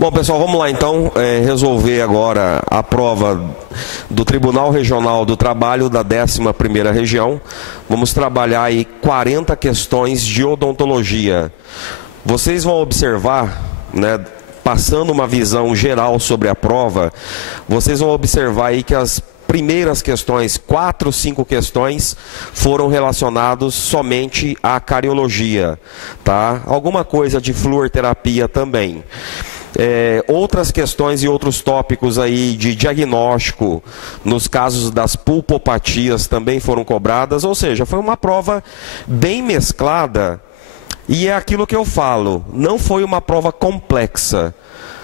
Bom, pessoal, vamos lá então resolver agora a prova do Tribunal Regional do Trabalho da 11ª Região. Vamos trabalhar aí 40 questões de odontologia. Vocês vão observar, né, passando uma visão geral sobre a prova, vocês vão observar aí que as primeiras questões, 4, 5 questões, foram relacionadas somente à cariologia, tá? Alguma coisa de fluorterapia também. Outras questões e outros tópicos aí de diagnóstico, nos casos das pulpopatias, também foram cobradas, ou seja, foi uma prova bem mesclada, e é aquilo que eu falo, não foi uma prova complexa,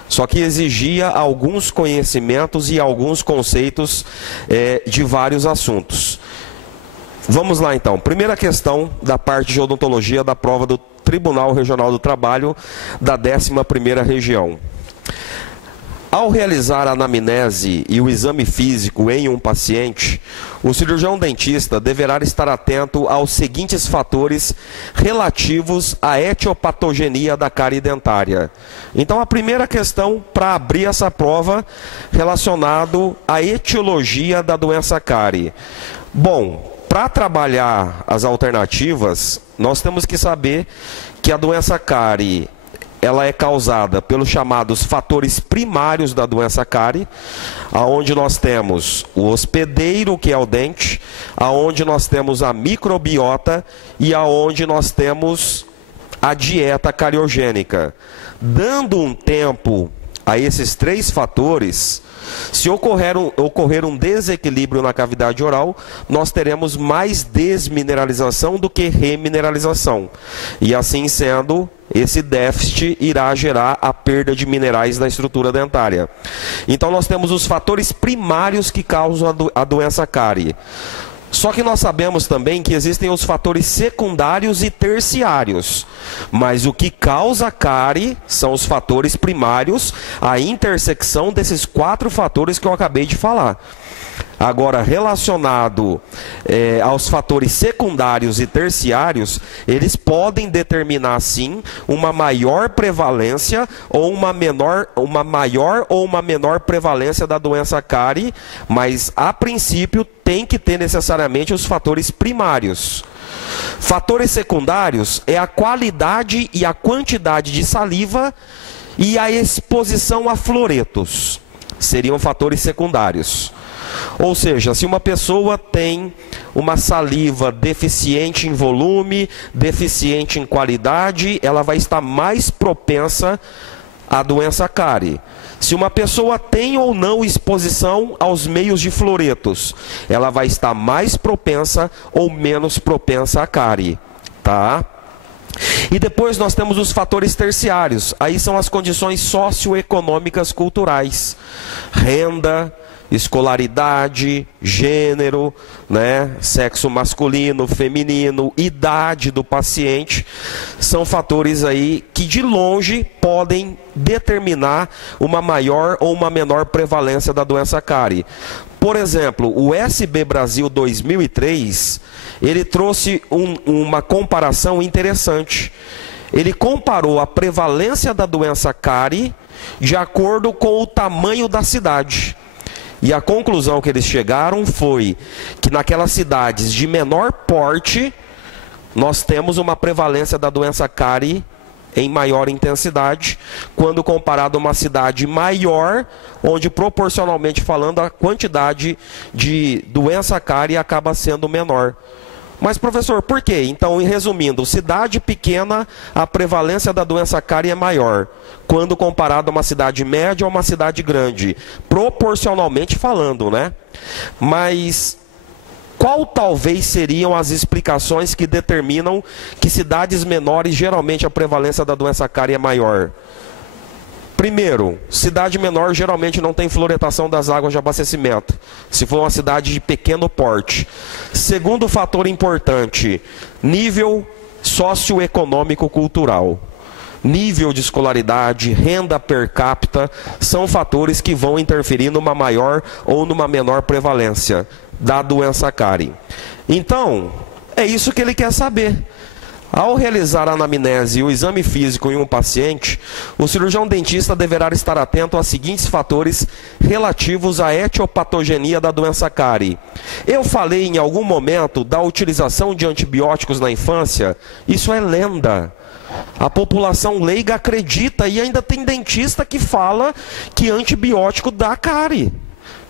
só que exigia alguns conhecimentos e alguns conceitos de vários assuntos. Vamos lá então, primeira questão da parte de odontologia da prova do Tribunal Regional do Trabalho da 11ª Região. Ao realizar a anamnese e o exame físico em um paciente, o cirurgião dentista deverá estar atento aos seguintes fatores relativos à etiopatogenia da cárie dentária. Então, a primeira questão para abrir essa prova relacionado à etiologia da doença cárie. Bom, para trabalhar as alternativas, nós temos que saber que a doença cárie, ela é causada pelos chamados fatores primários da doença cárie, aonde nós temos o hospedeiro, que é o dente, aonde nós temos a microbiota e aonde nós temos a dieta cariogênica. Dando um tempo a esses 3 fatores, se ocorrer um desequilíbrio na cavidade oral, nós teremos mais desmineralização do que remineralização. E assim sendo, esse déficit irá gerar a perda de minerais da estrutura dentária. Então nós temos os fatores primários que causam a doença cárie. Só que nós sabemos também que existem os fatores secundários e terciários. Mas o que causa cárie são os fatores primários, a intersecção desses 4 fatores que eu acabei de falar. Agora, relacionado aos fatores secundários e terciários, eles podem determinar, sim, uma maior prevalência ou uma maior ou uma menor prevalência da doença cárie, mas, a princípio, tem que ter necessariamente os fatores primários. Fatores secundários é a qualidade e a quantidade de saliva e a exposição a fluoretos. Seriam fatores secundários. Ou seja, se uma pessoa tem uma saliva deficiente em volume, deficiente em qualidade, ela vai estar mais propensa à doença cárie. Se uma pessoa tem ou não exposição aos meios de fluoretos, ela vai estar mais propensa ou menos propensa à cárie, tá? E depois nós temos os fatores terciários. Aí são as condições socioeconômicas culturais. Renda, escolaridade, gênero, né, sexo masculino, feminino, idade do paciente, são fatores aí que de longe podem determinar uma maior ou uma menor prevalência da doença cárie. Por exemplo, o SB Brasil 2003, ele trouxe uma comparação interessante. Ele comparou a prevalência da doença cárie de acordo com o tamanho da cidade. E a conclusão que eles chegaram foi que naquelas cidades de menor porte, nós temos uma prevalência da doença cárie em maior intensidade, quando comparado a uma cidade maior, onde proporcionalmente falando a quantidade de doença cárie acaba sendo menor. Mas, professor, por quê? Então, resumindo, cidade pequena, a prevalência da doença cárie é maior, quando comparado a uma cidade média ou uma cidade grande, proporcionalmente falando, né? Mas qual talvez seriam as explicações que determinam que cidades menores, geralmente a prevalência da doença cárie é maior? Primeiro, cidade menor geralmente não tem fluoretação das águas de abastecimento, se for uma cidade de pequeno porte. Segundo fator importante, nível socioeconômico cultural. Nível de escolaridade, renda per capita, são fatores que vão interferir numa maior ou numa menor prevalência da doença cárie. Então, é isso que ele quer saber. Ao realizar a anamnese e o exame físico em um paciente, o cirurgião dentista deverá estar atento aos seguintes fatores relativos à etiopatogenia da doença cárie. Eu falei em algum momento da utilização de antibióticos na infância? Isso é lenda. A população leiga acredita e ainda tem dentista que fala que antibiótico dá cárie.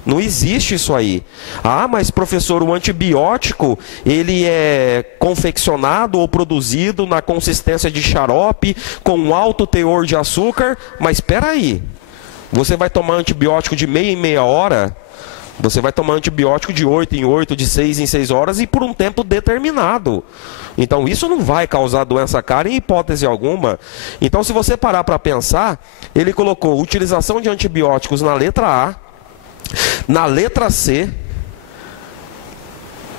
Não existe isso aí. Ah, mas professor, o antibiótico, ele é confeccionado ou produzido na consistência de xarope, com alto teor de açúcar. Mas espera aí, você vai tomar antibiótico de meia em meia hora? Você vai tomar antibiótico de 8 em 8, de 6 em 6 horas e por um tempo determinado. Então isso não vai causar doença cárie em hipótese alguma. Então se você parar para pensar, ele colocou utilização de antibióticos na letra A, na letra C,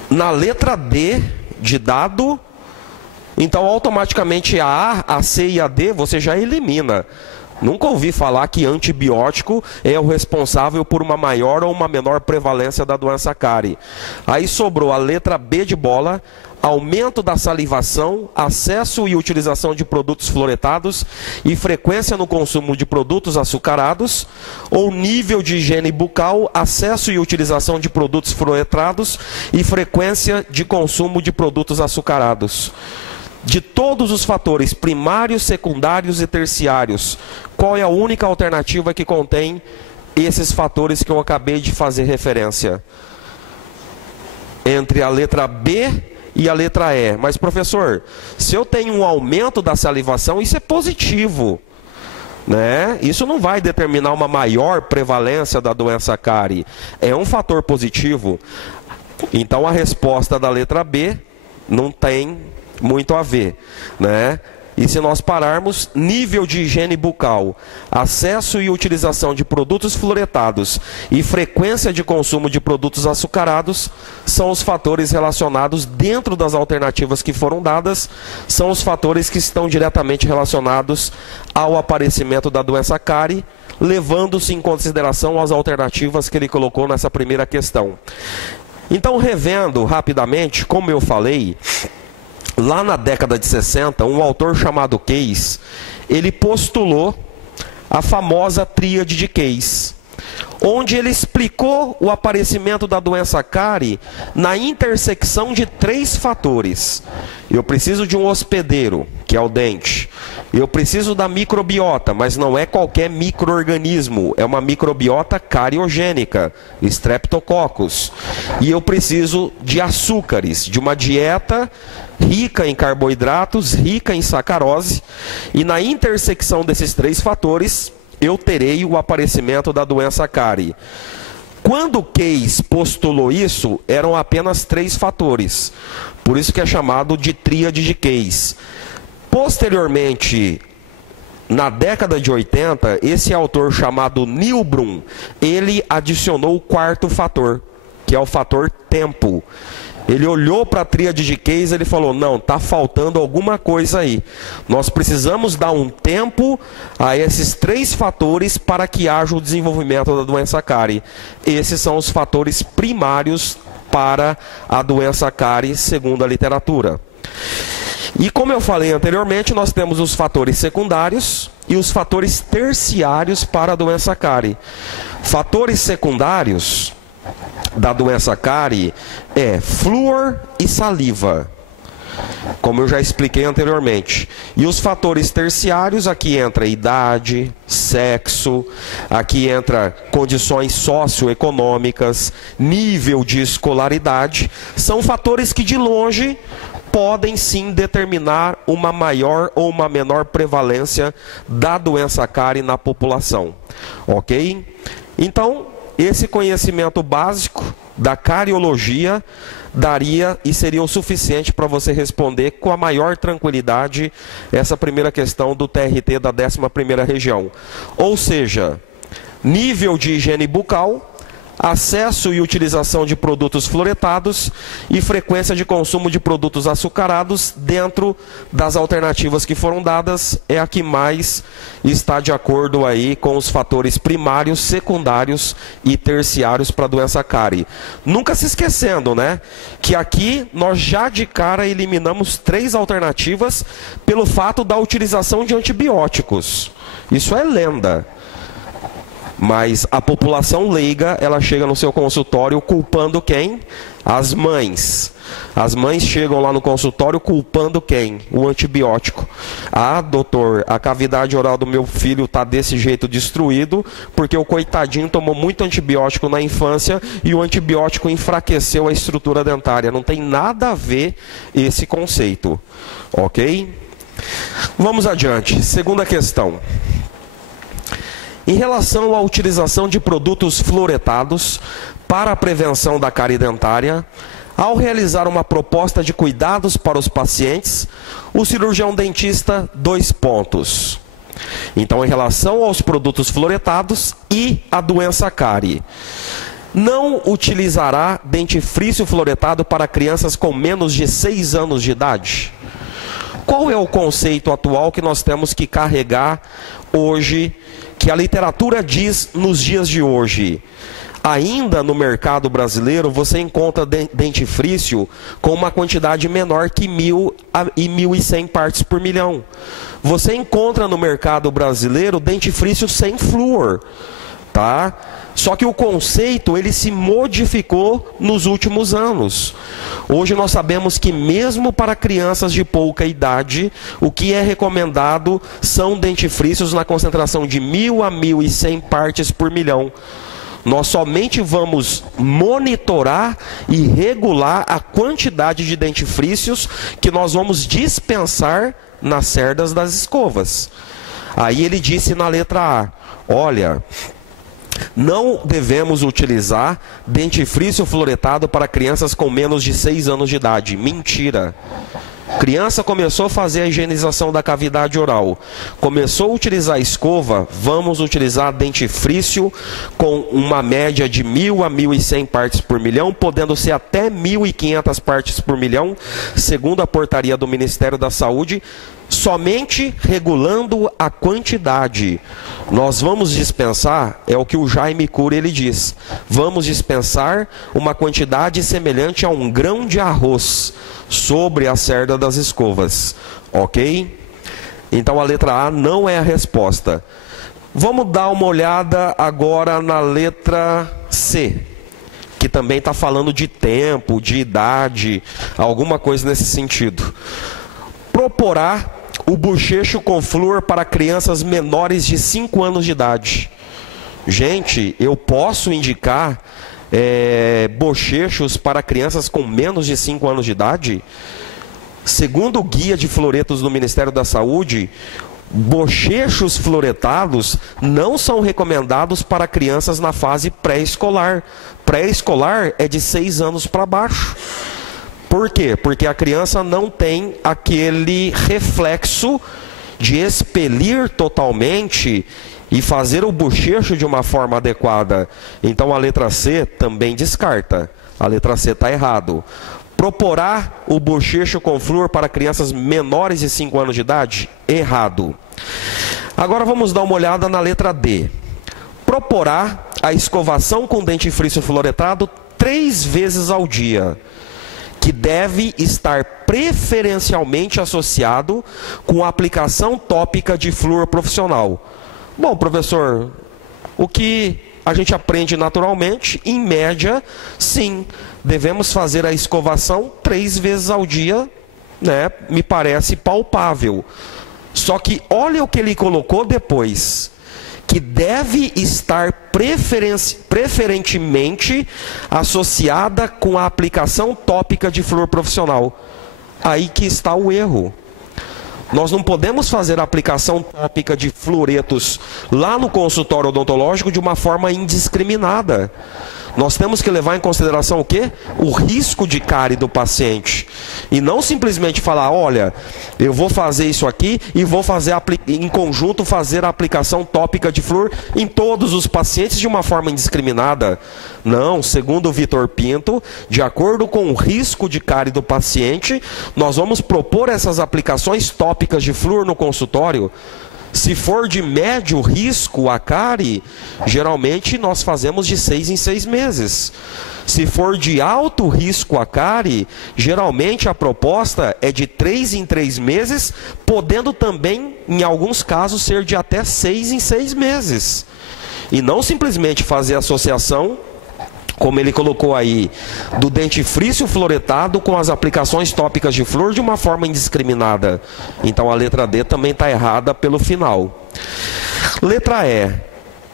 na letra D de dado. Então automaticamente a A, a C e a D você já elimina. Nunca ouvi falar que antibiótico é o responsável por uma maior ou uma menor prevalência da doença cárie. Aí sobrou a letra B de bola, aumento da salivação, acesso e utilização de produtos fluoretados e frequência no consumo de produtos açucarados, ou nível de higiene bucal, acesso e utilização de produtos fluoretados e frequência de consumo de produtos açucarados. De todos os fatores primários, secundários e terciários, qual é a única alternativa que contém esses fatores que eu acabei de fazer referência? Entre a letra B e a letra E. Mas professor, se eu tenho um aumento da salivação, isso é positivo, né? Isso não vai determinar uma maior prevalência da doença cárie. É um fator positivo. Então a resposta da letra B não tem muito a ver, né? E se nós pararmos, nível de higiene bucal, acesso e utilização de produtos fluoretados e frequência de consumo de produtos açucarados são os fatores relacionados dentro das alternativas que foram dadas, são os fatores que estão diretamente relacionados ao aparecimento da doença cárie, levando-se em consideração as alternativas que ele colocou nessa primeira questão. Então, revendo rapidamente, como eu falei, lá na década de 60, um autor chamado Case, ele postulou a famosa tríade de Case, onde ele explicou o aparecimento da doença cárie na intersecção de 3 fatores. Eu preciso de um hospedeiro, que é o dente. Eu preciso da microbiota, mas não é qualquer micro-organismo, é uma microbiota cariogênica, Streptococcus. E eu preciso de açúcares, de uma dieta rica em carboidratos, rica em sacarose, e na intersecção desses 3 fatores, eu terei o aparecimento da doença cárie. Quando Case postulou isso, eram apenas 3 fatores, por isso que é chamado de tríade de Case. Posteriormente, na década de 80, esse autor chamado Nilbrum, ele adicionou o 4º fator, que é o fator tempo. Ele olhou para a tríade de Case e ele falou, não, está faltando alguma coisa aí. Nós precisamos dar um tempo a esses 3 fatores para que haja o desenvolvimento da doença cárie. Esses são os fatores primários para a doença cárie, segundo a literatura. E como eu falei anteriormente, nós temos os fatores secundários e os fatores terciários para a doença cárie. Fatores secundários da doença cárie é flúor e saliva, como eu já expliquei anteriormente. E os fatores terciários, aqui entra idade, sexo, aqui entra condições socioeconômicas, nível de escolaridade, são fatores que de longe podem sim determinar uma maior ou uma menor prevalência da doença cárie na população, ok? Então, esse conhecimento básico da cariologia daria e seria o suficiente para você responder com a maior tranquilidade essa primeira questão do TRT da 11ª região. Ou seja, nível de higiene bucal, acesso e utilização de produtos fluoretados e frequência de consumo de produtos açucarados dentro das alternativas que foram dadas é a que mais está de acordo aí com os fatores primários, secundários e terciários para a doença cárie. Nunca se esquecendo, né, que aqui nós já de cara eliminamos 3 alternativas pelo fato da utilização de antibióticos. Isso é lenda. Mas a população leiga, ela chega no seu consultório culpando quem? As mães. As mães chegam lá no consultório culpando quem? O antibiótico. Ah, doutor, a cavidade oral do meu filho está desse jeito destruído porque o coitadinho tomou muito antibiótico na infância e o antibiótico enfraqueceu a estrutura dentária. Não tem nada a ver esse conceito. Ok? Vamos adiante. Segunda questão. Em relação à utilização de produtos fluoretados para a prevenção da cárie dentária, ao realizar uma proposta de cuidados para os pacientes, o cirurgião dentista, 2 pontos. Então, em relação aos produtos fluoretados e a doença cárie, não utilizará dentifrício fluoretado para crianças com menos de 6 anos de idade? Qual é o conceito atual que nós temos que carregar hoje, que a literatura diz nos dias de hoje? Ainda no mercado brasileiro você encontra dentifrício com uma quantidade menor que 1.000 e 1.100 partes por milhão. Você encontra no mercado brasileiro dentifrício sem flúor, tá? Só que o conceito ele se modificou nos últimos anos. Hoje nós sabemos que mesmo para crianças de pouca idade, o que é recomendado são dentifrícios na concentração de 1.000 a 1.100 partes por milhão. Nós somente vamos monitorar e regular a quantidade de dentifrícios que nós vamos dispensar nas cerdas das escovas. Aí ele disse na letra A, olha, não devemos utilizar dentifrício fluoretado para crianças com menos de 6 anos de idade. Mentira. Criança começou a fazer a higienização da cavidade oral, começou a utilizar a escova, vamos utilizar dentifrício com uma média de 1.000 a 1.100 partes por milhão, podendo ser até 1.500 partes por milhão, segundo a portaria do Ministério da Saúde, somente regulando a quantidade. Nós vamos dispensar, é o que o Jaime Cury ele diz, vamos dispensar uma quantidade semelhante a 1 grão de arroz sobre a cerda das escovas, ok? Então a letra A não é a resposta. Vamos dar uma olhada agora na letra C, que também está falando de tempo, de idade, alguma coisa nesse sentido. Proporá o bochecho com flúor para crianças menores de 5 anos de idade. Gente, eu posso indicar bochechos para crianças com menos de 5 anos de idade? Segundo o guia de fluoretos do Ministério da Saúde, bochechos fluoretados não são recomendados para crianças na fase pré-escolar. Pré-escolar é de 6 anos para baixo. Por quê? Porque a criança não tem aquele reflexo de expelir totalmente e fazer o bochecho de uma forma adequada. Então a letra C também descarta. A letra C está errado. Proporá o bochecho com flúor para crianças menores de 5 anos de idade? Errado. Agora vamos dar uma olhada na letra D. Proporá a escovação com dentifrício fluoretado 3 vezes ao dia, que deve estar preferencialmente associado com a aplicação tópica de flúor profissional. Bom, professor, o que a gente aprende naturalmente, em média, sim, devemos fazer a escovação 3 vezes ao dia, né? Me parece palpável. Só que olha o que ele colocou depois, que deve estar preferentemente associada com a aplicação tópica de flúor profissional. Aí que está o erro. Nós não podemos fazer a aplicação tópica de fluoretos lá no consultório odontológico de uma forma indiscriminada. Nós temos que levar em consideração o quê? O risco de cárie do paciente. E não simplesmente falar, olha, eu vou fazer isso aqui e vou fazer em conjunto fazer a aplicação tópica de flúor em todos os pacientes de uma forma indiscriminada. Não, segundo o Vitor Pinto, de acordo com o risco de cárie do paciente, nós vamos propor essas aplicações tópicas de flúor no consultório. Se for de médio risco a cárie, geralmente nós fazemos de 6 em 6 meses. Se for de alto risco a cárie, geralmente a proposta é de 3 em 3 meses, podendo também, em alguns casos, ser de até 6 em 6 meses. E não simplesmente fazer associação, como ele colocou aí, do dentifrício fluoretado com as aplicações tópicas de flúor de uma forma indiscriminada. Então a letra D também está errada pelo final. Letra E.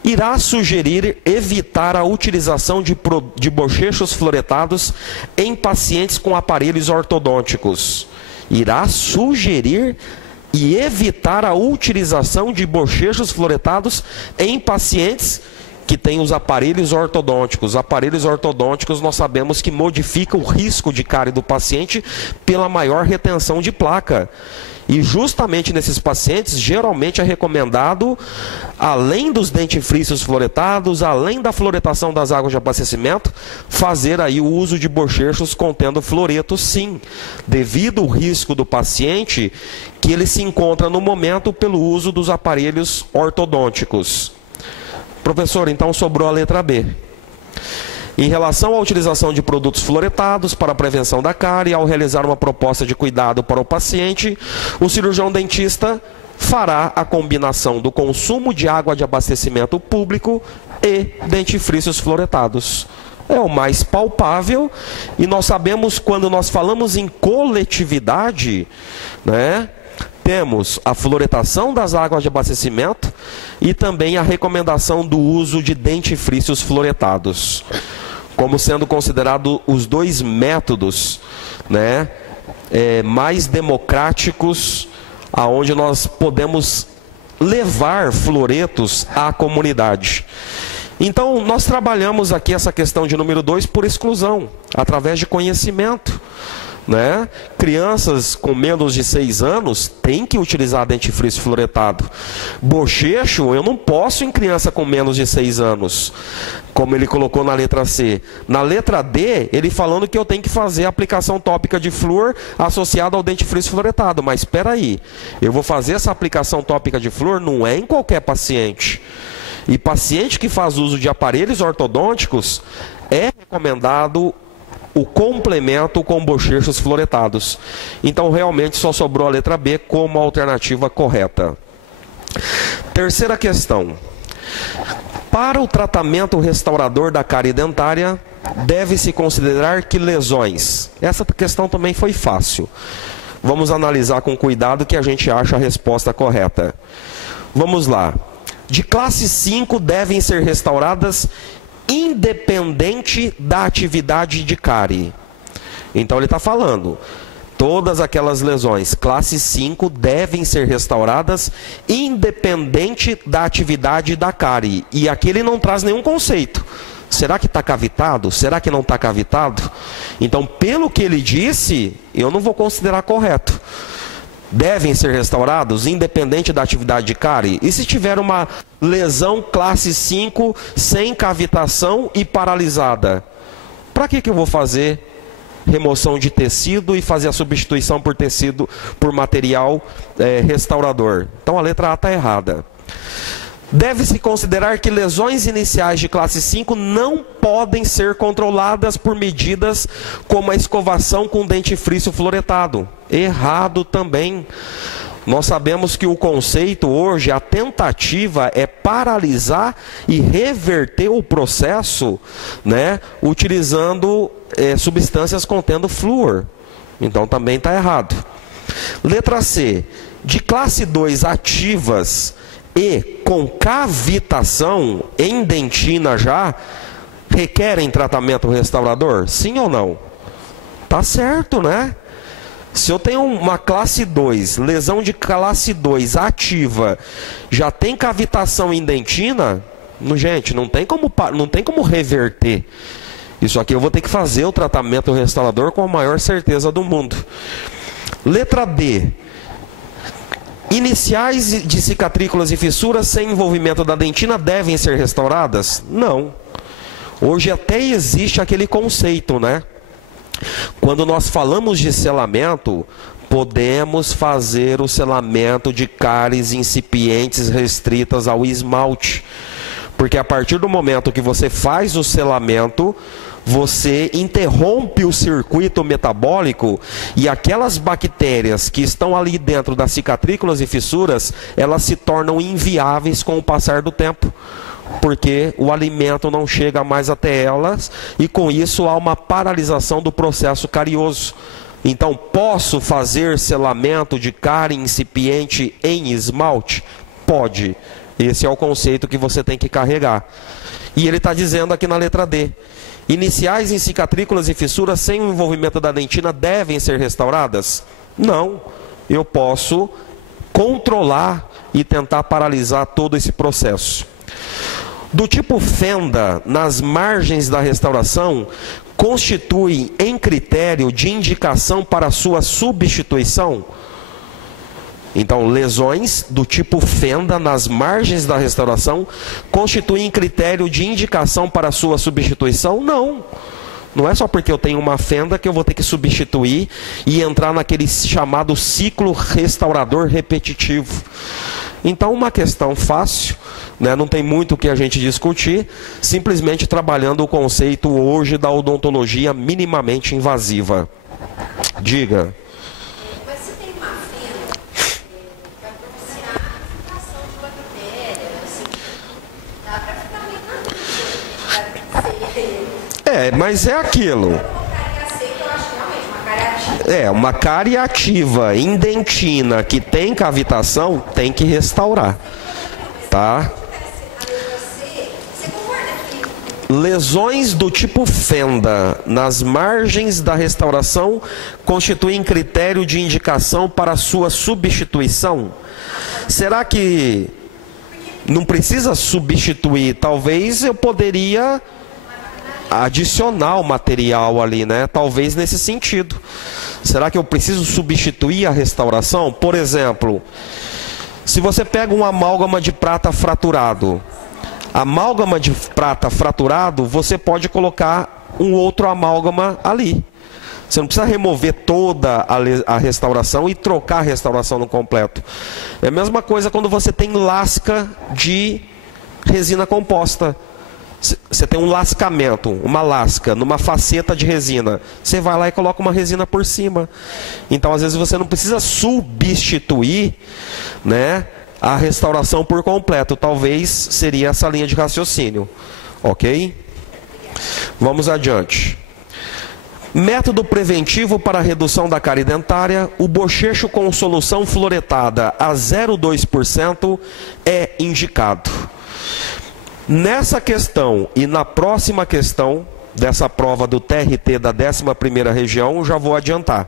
Irá sugerir evitar a utilização de bochechos fluoretados em pacientes com aparelhos ortodônticos. Irá sugerir e evitar a utilização de bochechos fluoretados em pacientes que tem os aparelhos ortodônticos. Aparelhos ortodônticos nós sabemos que modificam o risco de cárie do paciente pela maior retenção de placa. E justamente nesses pacientes, geralmente é recomendado, além dos dentifrícios fluoretados, além da fluoretação das águas de abastecimento, fazer aí o uso de bochechos contendo fluoreto, sim, devido ao risco do paciente que ele se encontra no momento pelo uso dos aparelhos ortodônticos. Professor, então sobrou a letra B. Em relação à utilização de produtos fluoretados para a prevenção da cárie, ao realizar uma proposta de cuidado para o paciente, o cirurgião dentista fará a combinação do consumo de água de abastecimento público e dentifrícios fluoretados. É o mais palpável, e nós sabemos, quando nós falamos em coletividade, né, temos a fluoretação das águas de abastecimento e também a recomendação do uso de dentifrícios fluoretados, como sendo considerados os dois métodos, né, mais democráticos, aonde nós podemos levar fluoretos à comunidade. Então, nós trabalhamos aqui essa questão de número 2 por exclusão, através de conhecimento. Né? Crianças com menos de 6 anos têm que utilizar dentifrício fluoretado. Bochecho eu não posso em criança com menos de 6 anos, como ele colocou na letra C. Na letra D, ele falando que eu tenho que fazer a aplicação tópica de flúor associada ao dentifrício fluoretado. Mas espera aí, eu vou fazer essa aplicação tópica de flúor não é em qualquer paciente. E paciente que faz uso de aparelhos ortodônticos, é recomendado o complemento com bochechos fluoretados. Então realmente só sobrou a letra B como alternativa correta. Terceira questão. Para o tratamento restaurador da cárie dentária, deve-se considerar que lesões? Essa questão também foi fácil. Vamos analisar com cuidado que a gente acha a resposta correta. Vamos lá. De classe 5 devem ser restauradas independente da atividade de cárie. Então ele está falando, todas aquelas lesões classe 5 devem ser restauradas independente da atividade da cárie. E aqui ele não traz nenhum conceito. Será que está cavitado? Será que não está cavitado? Então, pelo que ele disse, eu não vou considerar correto. Devem ser restaurados independente da atividade de cárie? E se tiver uma lesão classe 5 sem cavitação e paralisada? Para que eu vou fazer remoção de tecido e fazer a substituição por tecido, por material restaurador? Então a letra A está errada. Deve-se considerar que lesões iniciais de classe 5 não podem ser controladas por medidas como a escovação com dentifrício fluoretado. Errado também. Nós sabemos que o conceito hoje, a tentativa é paralisar e reverter o processo, né, utilizando substâncias contendo flúor. Então também está errado. Letra C. De classe 2 ativas e com cavitação em dentina já, requerem tratamento restaurador? Sim ou não? Tá certo, né? Se eu tenho uma classe 2, lesão de classe 2 ativa, já tem cavitação em dentina, Gente, não tem como reverter. Isso aqui eu vou ter que fazer o tratamento restaurador com a maior certeza do mundo. Letra D. Iniciais de cicatrículas e fissuras sem envolvimento da dentina devem ser restauradas? Não. Hoje até existe aquele conceito, né? Quando nós falamos de selamento, podemos fazer o selamento de cáries incipientes restritas ao esmalte. Porque a partir do momento que você faz o selamento, você interrompe o circuito metabólico e aquelas bactérias que estão ali dentro das cicatrículas e fissuras, elas se tornam inviáveis com o passar do tempo, porque o alimento não chega mais até elas e com isso há uma paralisação do processo carioso. Então, posso fazer selamento de cárie incipiente em esmalte? Pode. Esse é o conceito que você tem que carregar. E ele está dizendo aqui na letra D. Iniciais em cicatrículas e fissuras sem o envolvimento da dentina devem ser restauradas? Não. Eu posso controlar e tentar paralisar todo esse processo. Do tipo fenda nas margens da restauração, constitui em critério de indicação para sua substituição? Então, lesões do tipo fenda nas margens da restauração constituem critério de indicação para sua substituição? Não. Não é só porque eu tenho uma fenda que eu vou ter que substituir e entrar naquele chamado ciclo restaurador repetitivo. Então, uma questão fácil, né? Não tem muito o que a gente discutir, simplesmente trabalhando o conceito hoje da odontologia minimamente invasiva. Diga. Mas é aquilo. Uma cárie ativa, indentina, que tem cavitação, tem que restaurar. Tá? Lesões do tipo fenda nas margens da restauração constituem critério de indicação para sua substituição? Será que não precisa substituir? Talvez eu poderia adicionar o material ali, né? Talvez nesse sentido. Será que eu preciso substituir a restauração? Por exemplo, se você pega um amálgama de prata fraturado, amálgama de prata fraturado, você pode colocar um outro amálgama ali. Você não precisa remover toda a restauração e trocar a restauração no completo. É a mesma coisa quando você tem lasca de resina composta. Você tem um lascamento, uma lasca, numa faceta de resina. Você vai lá e coloca uma resina por cima. Então, às vezes, você não precisa substituir, né, a restauração por completo. Talvez seria essa linha de raciocínio. Ok? Vamos adiante. Método preventivo para a redução da cárie dentária. O bochecho com solução fluoretada a 0,2% é indicado. Nessa questão e na próxima questão dessa prova do TRT da 11ª região, já vou adiantar.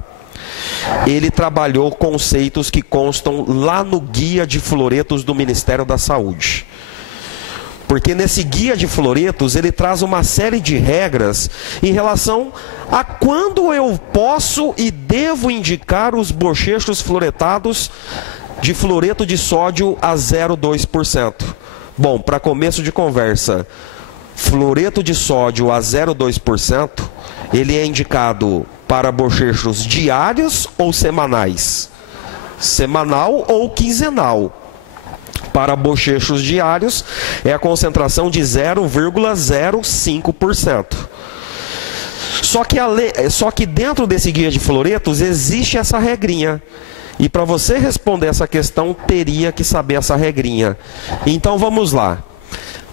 Ele trabalhou conceitos que constam lá no guia de fluoretos do Ministério da Saúde. Porque nesse guia de fluoretos ele traz uma série de regras em relação a quando eu posso e devo indicar os bochechos fluoretados de fluoreto de sódio a 0,2%. Bom, para começo de conversa, fluoreto de sódio a 0,2%, ele é indicado para bochechos diários ou semanais? Semanal ou quinzenal? Para bochechos diários, é a concentração de 0,05%. Só que dentro desse guia de fluoretos existe essa regrinha. E para você responder essa questão, teria que saber essa regrinha. Então vamos lá.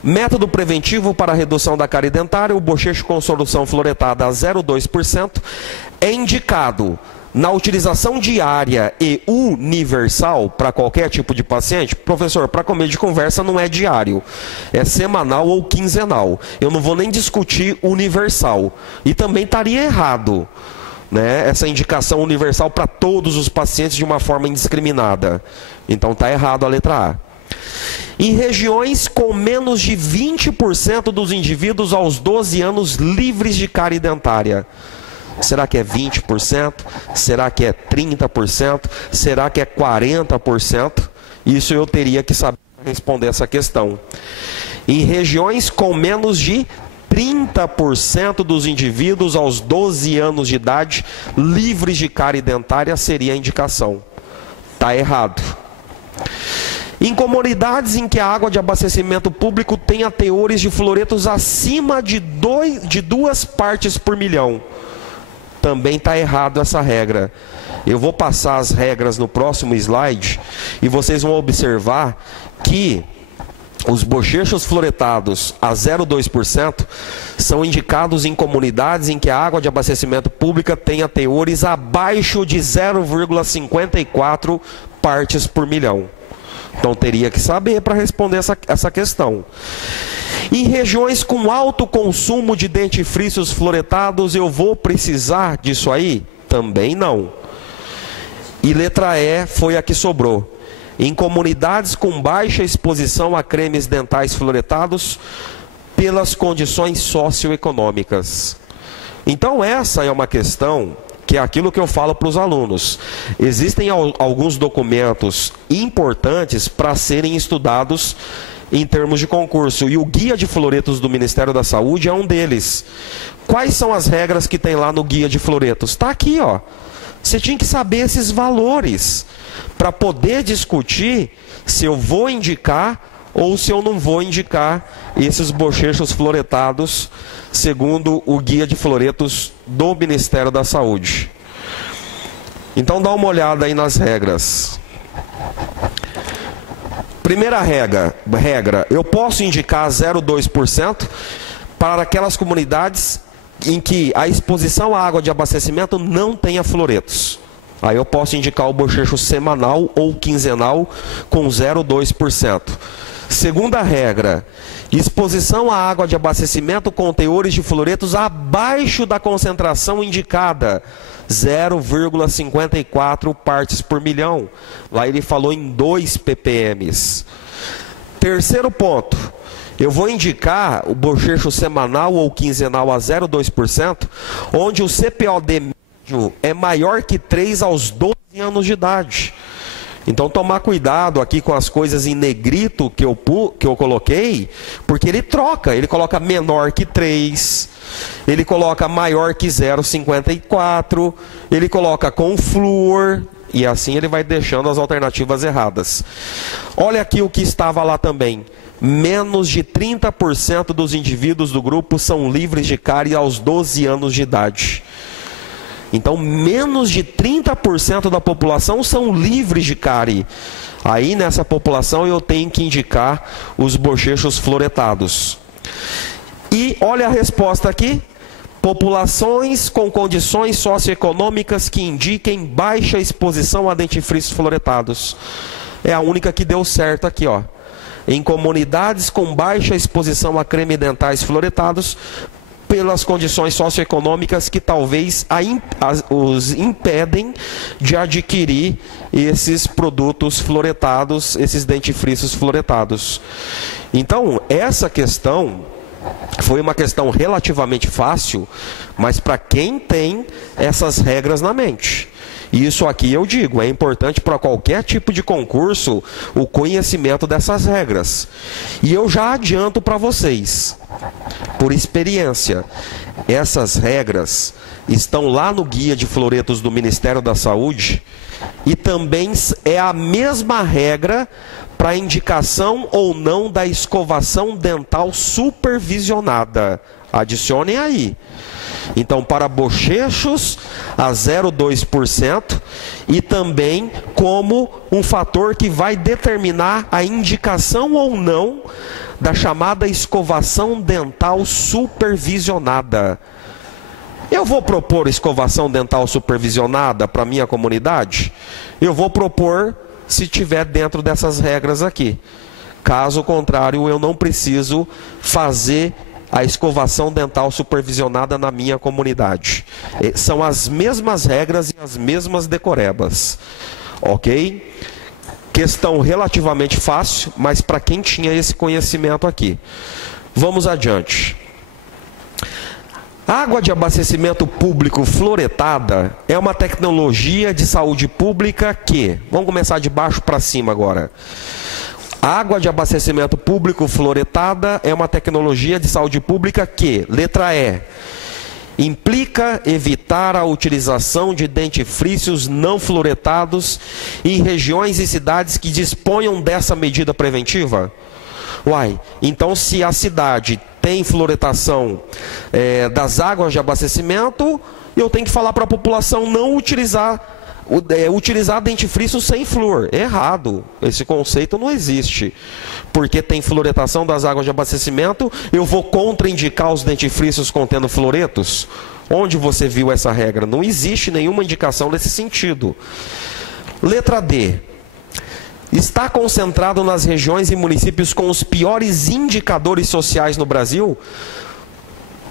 Método preventivo para a redução da cárie dentária, o bochecho com solução fluoretada a 0,2% é indicado na utilização diária e universal para qualquer tipo de paciente. Professor, para começo de conversa não é diário, é semanal ou quinzenal. Eu não vou nem discutir universal. E também estaria errado, né, essa indicação universal para todos os pacientes de uma forma indiscriminada. Então está errado a letra A. Em regiões com menos de 20% dos indivíduos aos 12 anos livres de cárie dentária. Será que é 20%? Será que é 30%? Será que é 40%? Isso eu teria que saber responder essa questão. Em regiões com menos de 30% dos indivíduos aos 12 anos de idade livres de cárie dentária seria a indicação. Está errado. Em comunidades em que a água de abastecimento público tenha teores de fluoretos acima de 2 partes por milhão. Também está errado essa regra. Eu vou passar as regras no próximo slide e vocês vão observar que os bochechos fluoretados a 0,2% são indicados em comunidades em que a água de abastecimento pública tenha teores abaixo de 0,54 partes por milhão. Então teria que saber para responder essa questão. Em regiões com alto consumo de dentifrícios fluoretados, eu vou precisar disso aí? Também não. E letra E foi a que sobrou. Em comunidades com baixa exposição a cremes dentais fluoretados pelas condições socioeconômicas. Então essa é uma questão que é aquilo que eu falo para os alunos. Existem alguns documentos importantes para serem estudados em termos de concurso, e o Guia de Fluoretos do Ministério da Saúde é um deles. Quais são as regras que tem lá no Guia de Fluoretos? Está aqui, ó. Você tinha que saber esses valores para poder discutir se eu vou indicar ou se eu não vou indicar esses bochechos fluoretados segundo o Guia de Fluoretos do Ministério da Saúde. Então dá uma olhada aí nas regras. Primeira regra, eu posso indicar 0,2% para aquelas comunidades em que a exposição à água de abastecimento não tenha fluoretos. Aí eu posso indicar o bochecho semanal ou quinzenal com 0,2%. Segunda regra, exposição à água de abastecimento com teores de fluoretos abaixo da concentração indicada, 0,54 partes por milhão. Lá ele falou em 2 ppm. Terceiro ponto, eu vou indicar o bochecho semanal ou quinzenal a 0,2%, onde o CPOD médio é maior que 3 aos 12 anos de idade. Então tomar cuidado aqui com as coisas em negrito que eu coloquei, porque ele troca, ele coloca menor que 3, ele coloca maior que 0,54, ele coloca com flúor, e assim ele vai deixando as alternativas erradas. Olha aqui o que estava lá também. Menos de 30% dos indivíduos do grupo são livres de cárie aos 12 anos de idade. Então, menos de 30% da população são livres de cárie. Aí, nessa população, eu tenho que indicar os bochechos fluoretados. E olha a resposta aqui. Populações com condições socioeconômicas que indiquem baixa exposição a dentifrícios fluoretados. É a única que deu certo aqui, ó. Em comunidades com baixa exposição a creme dentais fluoretados, pelas condições socioeconômicas que talvez os impedem de adquirir esses produtos fluoretados, esses dentifrícios fluoretados. Então, essa questão foi uma questão relativamente fácil, mas para quem tem essas regras na mente. E isso aqui eu digo, é importante para qualquer tipo de concurso o conhecimento dessas regras. E eu já adianto para vocês, por experiência, essas regras estão lá no Guia de Fluoretos do Ministério da Saúde e também é a mesma regra para indicação ou não da escovação dental supervisionada. Adicionem aí. Então, para bochechos a 0,2% e também como um fator que vai determinar a indicação ou não da chamada escovação dental supervisionada. Eu vou propor escovação dental supervisionada para a minha comunidade? Eu vou propor se tiver dentro dessas regras aqui. Caso contrário, eu não preciso fazer a escovação dental supervisionada na minha comunidade. São as mesmas regras e as mesmas decorebas. Ok? Questão relativamente fácil, mas para quem tinha esse conhecimento aqui. Vamos adiante. Água de abastecimento público fluoretada é uma tecnologia de saúde pública que... Vamos começar de baixo para cima agora. Água de abastecimento público fluoretada é uma tecnologia de saúde pública que, letra E, implica evitar a utilização de dentifrícios não fluoretados em regiões e cidades que disponham dessa medida preventiva? Uai, então se a cidade tem fluoretação das águas de abastecimento, eu tenho que falar para a população não utilizar dentifrício sem flúor. Errado. Esse conceito não existe. Porque tem fluoretação das águas de abastecimento, eu vou contraindicar os dentifrícios contendo fluoretos? Onde você viu essa regra? Não existe nenhuma indicação nesse sentido. Letra D. Está concentrado nas regiões e municípios com os piores indicadores sociais no Brasil?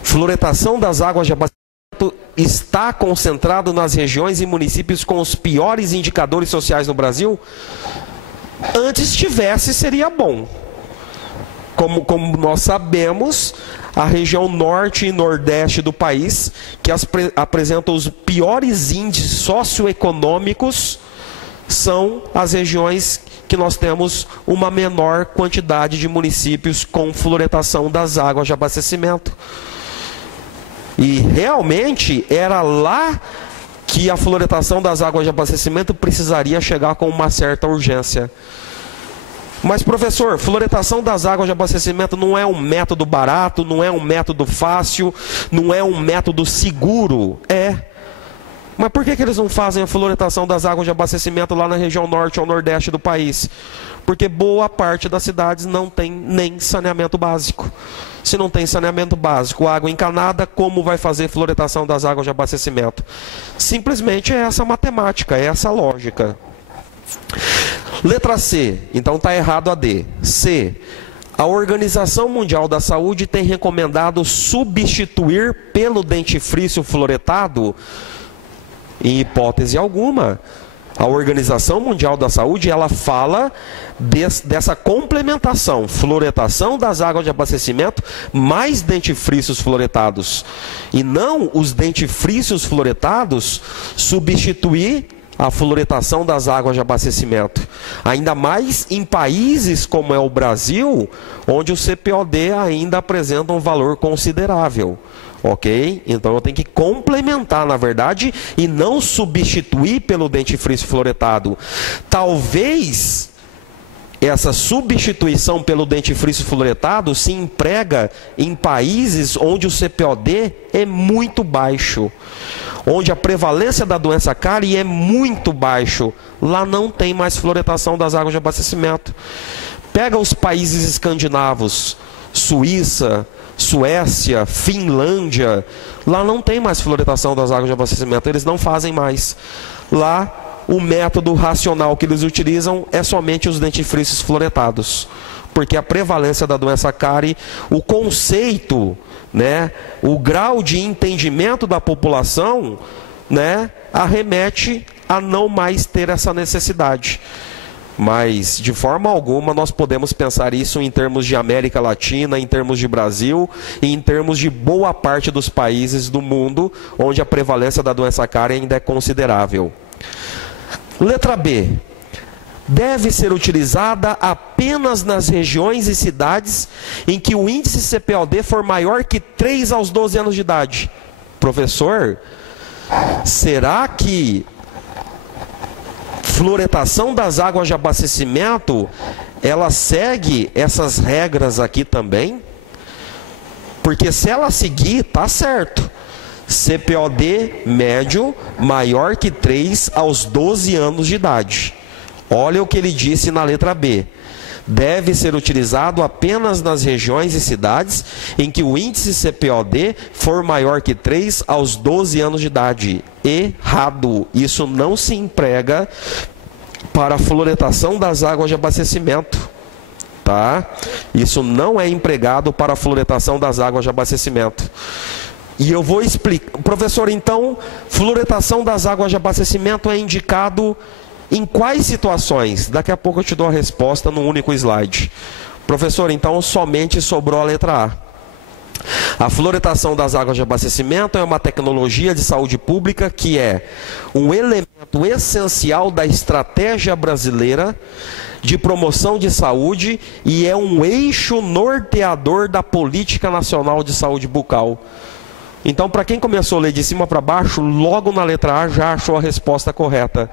Fluoretação das águas de abastecimento está concentrado nas regiões e municípios com os piores indicadores sociais no Brasil? Antes tivesse, seria bom. Como nós sabemos, a região norte e nordeste do país, que apresentam os piores índices socioeconômicos, são as regiões que nós temos uma menor quantidade de municípios com fluoretação das águas de abastecimento. E realmente era lá que a fluoretação das águas de abastecimento precisaria chegar com uma certa urgência. Mas, professor, fluoretação das águas de abastecimento não é um método barato, não é um método fácil, não é um método seguro? É. Mas por que eles não fazem a fluoretação das águas de abastecimento lá na região norte ou nordeste do país? Porque boa parte das cidades não tem nem saneamento básico. Se não tem saneamento básico, água encanada, como vai fazer fluoretação das águas de abastecimento? Simplesmente é essa matemática, é essa lógica. Letra C, então está errado a D. C, a Organização Mundial da Saúde tem recomendado substituir pelo dentifrício fluoretado? Em hipótese alguma. A Organização Mundial da Saúde, ela fala dessa complementação, fluoretação das águas de abastecimento, mais dentifrícios fluoretados. E não os dentifrícios fluoretados substituir a fluoretação das águas de abastecimento. Ainda mais em países como é o Brasil, onde o CPOD ainda apresenta um valor considerável. Ok? Então eu tenho que complementar, na verdade, e não substituir pelo dentifrício fluoretado. Talvez essa substituição pelo dentifrício fluoretado se emprega em países onde o CPOD é muito baixo, onde a prevalência da doença cárie é muito baixo. Lá não tem mais fluoretação das águas de abastecimento. Pega os países escandinavos, Suíça, Suécia, Finlândia, lá não tem mais fluoretação das águas de abastecimento, eles não fazem mais. Lá, o método racional que eles utilizam é somente os dentifrícios fluoretados, porque a prevalência da doença cárie, o conceito, né, o grau de entendimento da população, né, arremete a não mais ter essa necessidade. Mas, de forma alguma, nós podemos pensar isso em termos de América Latina, em termos de Brasil e em termos de boa parte dos países do mundo, onde a prevalência da doença cárie ainda é considerável. Letra B. Deve ser utilizada apenas nas regiões e cidades em que o índice CPOD for maior que 3 aos 12 anos de idade. Professor, será que fluoretação das águas de abastecimento, ela segue essas regras aqui também? Porque se ela seguir, tá certo. CPOD médio maior que 3 aos 12 anos de idade. Olha o que ele disse na letra B. Deve ser utilizado apenas nas regiões e cidades em que o índice CPOD for maior que 3 aos 12 anos de idade. Errado. Isso não se emprega para a fluoretação das águas de abastecimento. Tá? Isso não é empregado para a fluoretação das águas de abastecimento. E eu vou explicar. Professor, então, fluoretação das águas de abastecimento é indicado Em quais situações? Daqui a pouco eu te dou a resposta num único slide. Professor, então somente sobrou a letra A. A fluoretação das águas de abastecimento é uma tecnologia de saúde pública que é um elemento essencial da estratégia brasileira de promoção de saúde e é um eixo norteador da Política Nacional de Saúde Bucal. Então, para quem começou a ler de cima para baixo, logo na letra A já achou a resposta correta.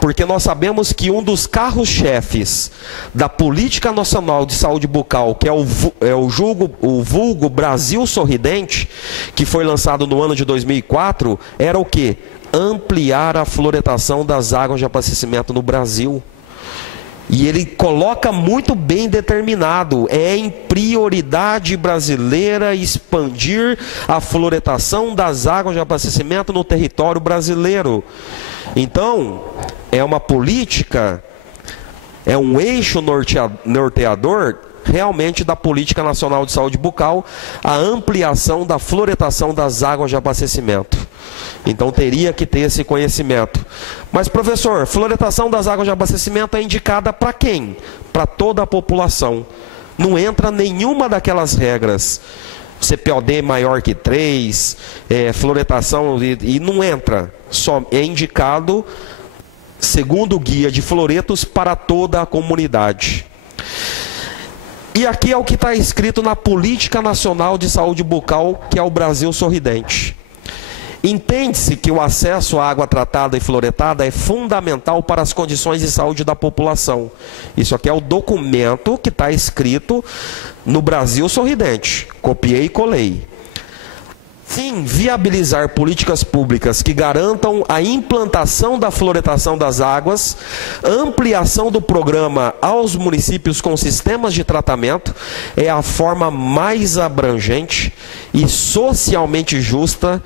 Porque nós sabemos que um dos carros-chefes da Política Nacional de Saúde Bucal, que é o vulgo Brasil Sorridente, que foi lançado no ano de 2004, era o quê? Ampliar a fluoretação das águas de abastecimento no Brasil. E ele coloca muito bem determinado, é em prioridade brasileira expandir a fluoretação das águas de abastecimento no território brasileiro. Então, é uma política, é um eixo norteador realmente da Política Nacional de Saúde Bucal, a ampliação da fluoretação das águas de abastecimento. Então teria que ter esse conhecimento. Mas, professor, fluoretação das águas de abastecimento é indicada para quem? Para toda a população. Não entra nenhuma daquelas regras. CPOD maior que 3, fluoretação, e não entra. Só é indicado, segundo o guia de fluoretos, para toda a comunidade. E aqui é o que está escrito na Política Nacional de Saúde Bucal, que é o Brasil Sorridente. Entende-se que o acesso à água tratada e fluoretada é fundamental para as condições de saúde da população. Isso aqui é o documento que está escrito no Brasil Sorridente. Copiei e colei. Sim, viabilizar políticas públicas que garantam a implantação da fluoretação das águas, ampliação do programa aos municípios com sistemas de tratamento, é a forma mais abrangente e socialmente justa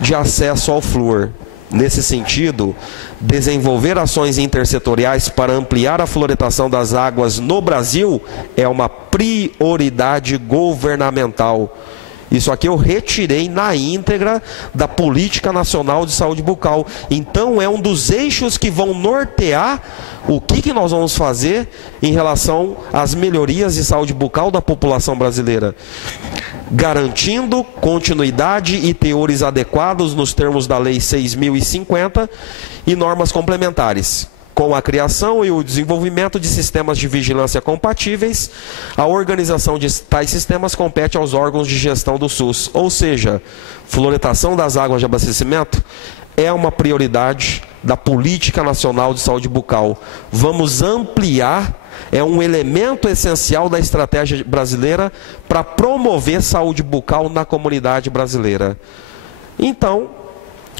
de acesso ao flúor. Nesse sentido, desenvolver ações intersetoriais para ampliar a fluoretação das águas no Brasil é uma prioridade governamental. Isso aqui eu retirei na íntegra da Política Nacional de Saúde Bucal. Então é um dos eixos que vão nortear o que nós vamos fazer em relação às melhorias de saúde bucal da população brasileira. Garantindo continuidade e teores adequados nos termos da Lei 6.050 e normas complementares. Com a criação e o desenvolvimento de sistemas de vigilância compatíveis, a organização de tais sistemas compete aos órgãos de gestão do SUS. Ou seja, fluoretação das águas de abastecimento é uma prioridade da Política Nacional de Saúde Bucal. Vamos ampliar, é um elemento essencial da estratégia brasileira para promover saúde bucal na comunidade brasileira. Então,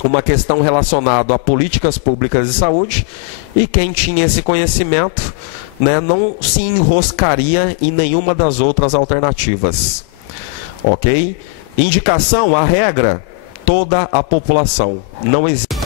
uma questão relacionada a políticas públicas de saúde, e quem tinha esse conhecimento, né, não se enroscaria em nenhuma das outras alternativas. Ok? Indicação, a regra, toda a população. Não existe.